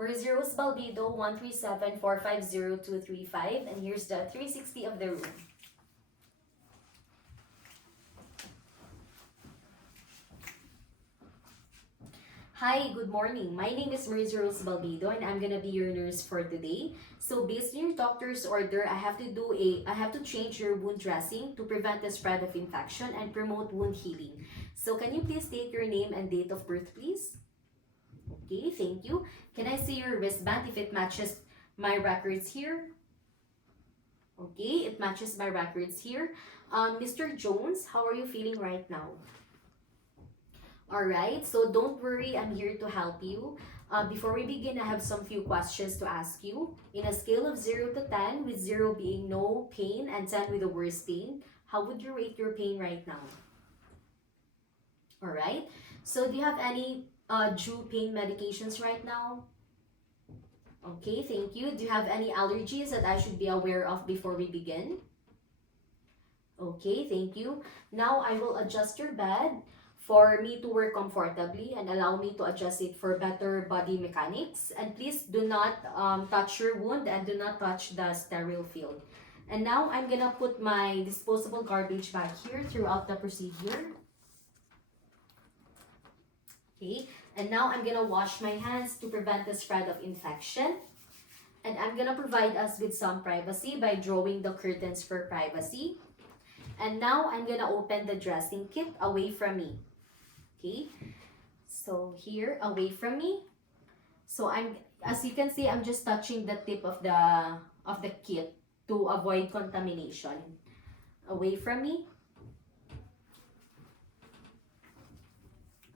Mirzi Balbido 137450235, and here's the 360 of the room. Hi, good morning. My name is Mirzi Balbido, and I'm gonna be your nurse for today. So based on your doctor's order, I have to change your wound dressing to prevent the spread of infection and promote wound healing. So can you please state your name and date of birth, please? Okay, thank you. Can I see your wristband if it matches my records here? Okay, it matches my records here. Mr. Jones, how are you feeling right now? Alright, so don't worry, I'm here to help you. Before we begin, I have some few questions to ask you. In a scale of 0 to 10, with 0 being no pain and 10 with the worst pain, how would you rate your pain right now? Alright, so do you have any due pain medications right now? Okay, thank you. Do you have any allergies that I should be aware of before we begin? Okay, thank you. Now I will adjust your bed for me to work comfortably and allow me to adjust it for better body mechanics. And please do not touch your wound and do not touch the sterile field. And now I'm gonna put my disposable garbage bag here throughout the procedure. Okay, and now I'm gonna wash my hands to prevent the spread of infection. And I'm gonna provide us with some privacy by drawing the curtains for privacy. And now I'm gonna open the dressing kit away from me. Okay, so here away from me. So as you can see, I'm just touching the tip of the kit to avoid contamination. Away from me.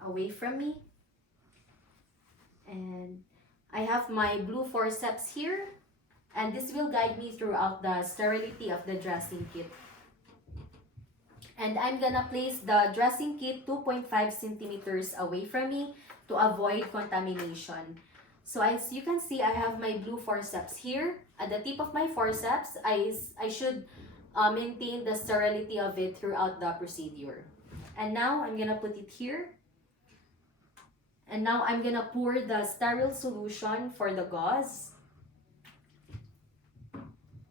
Away from me. And I have my blue forceps here, and this will guide me throughout the sterility of the dressing kit. And I'm gonna place the dressing kit 2.5 centimeters away from me to avoid contamination. So as you can see, I have my blue forceps here. At the tip of my forceps, I should maintain the sterility of it throughout the procedure. And now I'm gonna put it here. And now I'm gonna pour the sterile solution for the gauze.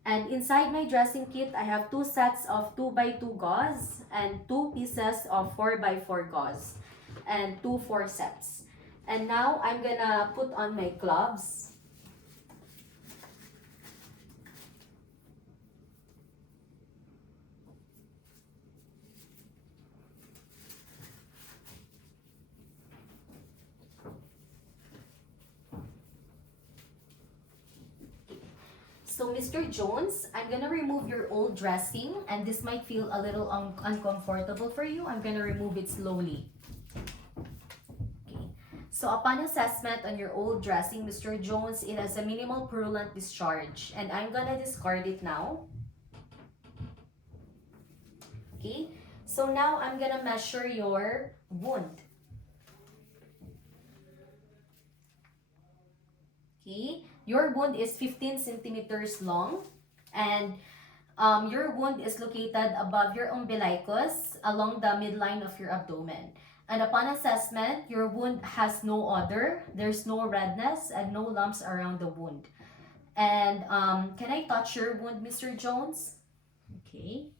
And inside my dressing kit, I have 2 sets of 2x2 gauze and 2 pieces of 4x4 gauze and 2 forceps. And now I'm gonna put on my gloves. So Mr. Jones, I'm gonna remove your old dressing, and this might feel a little uncomfortable for you. I'm gonna remove it slowly. Okay. So upon assessment on your old dressing, Mr. Jones, it has a minimal purulent discharge, and I'm gonna discard it now. Okay. So now I'm gonna measure your wound. Okay. Your wound is 15 centimeters long, and your wound is located above your umbilicus along the midline of your abdomen. And upon assessment, your wound has no odor, there's no redness, and no lumps around the wound. And can I touch your wound, Mr. Jones? Okay.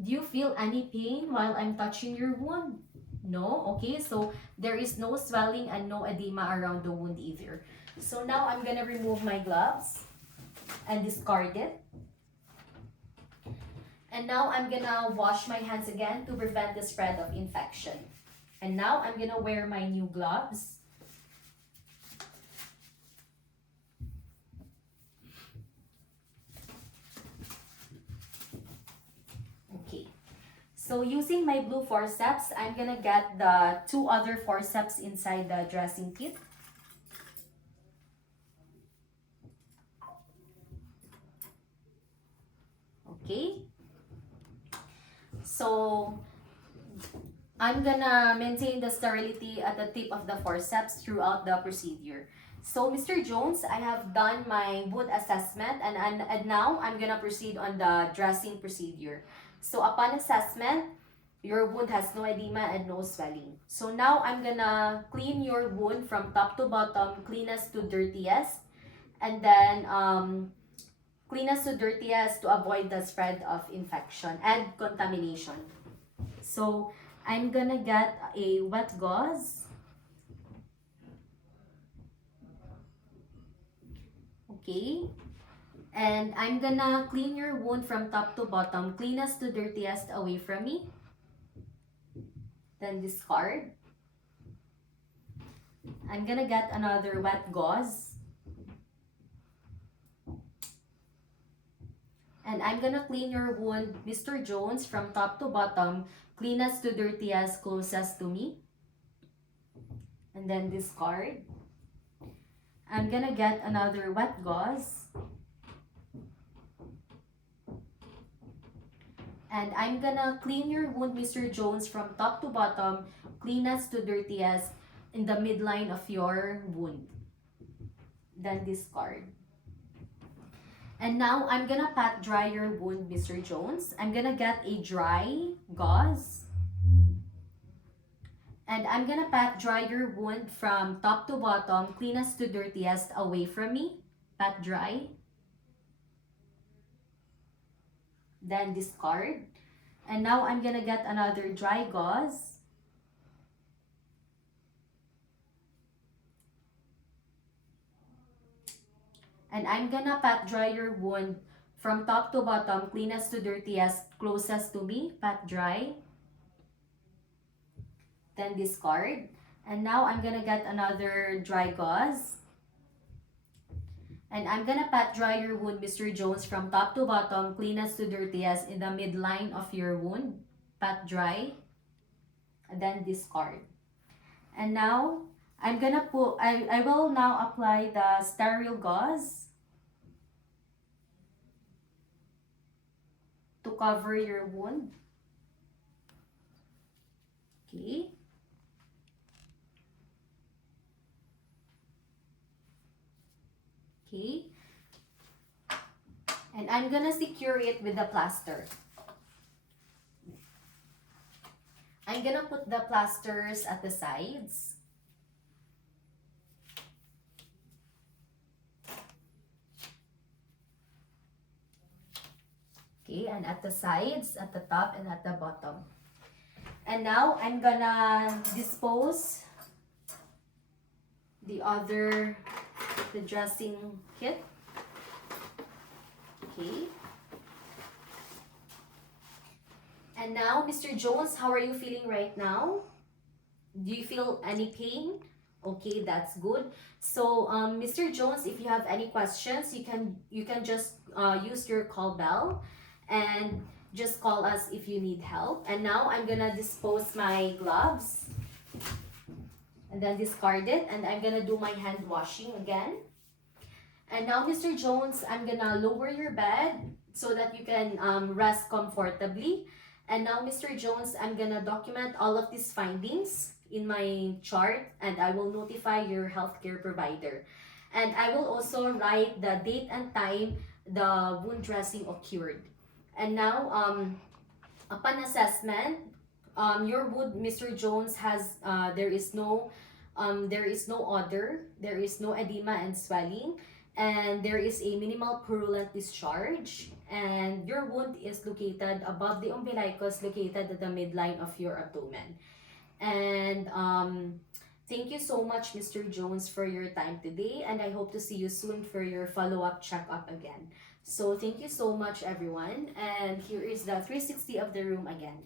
Do you feel any pain while I'm touching your wound? No? Okay, so there is no swelling and no edema around the wound either. So now I'm gonna remove my gloves and discard it. And now I'm gonna wash my hands again to prevent the spread of infection. And now I'm gonna wear my new gloves. Okay. So using my blue forceps, I'm gonna get the 2 other forceps inside the dressing kit. Okay, so I'm gonna maintain the sterility at the tip of the forceps throughout the procedure. So Mr. Jones, I have done my wound assessment, and now I'm gonna proceed on the dressing procedure. So upon assessment, Your wound has no edema and no swelling. So now I'm gonna clean your wound from top to bottom, cleanest to dirtiest, and then cleanest to dirtiest to avoid the spread of infection and contamination. So I'm gonna get a wet gauze. Okay. And I'm gonna clean your wound from top to bottom, cleanest to dirtiest away from me. Then discard. I'm gonna get another wet gauze. And I'm gonna clean your wound, Mr. Jones, from top to bottom, cleanest to dirtiest, closest to me. And then discard. I'm gonna get another wet gauze. And I'm gonna clean your wound, Mr. Jones, from top to bottom, cleanest to dirtiest, in the midline of your wound. Then discard. And now I'm gonna pat dry your wound, Mr. Jones. I'm gonna get a dry gauze. And I'm gonna pat dry your wound from top to bottom, cleanest to dirtiest, away from me. Pat dry. Then discard. And now I'm gonna get another dry gauze. And I'm gonna pat dry your wound from top to bottom, cleanest to dirtiest, closest to me. Pat dry. Then discard. And now I'm gonna get another dry gauze. And I'm gonna pat dry your wound, Mr. Jones, from top to bottom, cleanest to dirtiest, in the midline of your wound. Pat dry. And then discard. And now I'm gonna I will now apply the sterile gauze to cover your wound. Okay. Okay. And I'm gonna secure it with the plaster. I'm gonna put the plasters at the sides. Okay, and at the sides, at the top, and at the bottom. And now I'm gonna dispose the dressing kit. Okay. And now, Mr. Jones, how are you feeling right now? Do you feel any pain? Okay, that's good. So, Mr. Jones, if you have any questions, you can just use your call bell and just call us if you need help. And now I'm gonna dispose my gloves and then discard it, and I'm gonna do my hand washing again. And now, Mr. Jones, I'm gonna lower your bed so that you can rest comfortably. And now, Mr. Jones, I'm gonna document all of these findings in my chart, and I will notify your healthcare provider. And I will also write the date and time the wound dressing occurred. And now, upon assessment, your wound, Mr. Jones, has there is no odor, there is no edema and swelling, and there is a minimal purulent discharge, and your wound is located above the umbilicus, located at the midline of your abdomen. And thank you so much, Mr. Jones, for your time today, and I hope to see you soon for your follow-up checkup again. So thank you so much, everyone, and here is the 360 of the room again.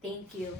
Thank you.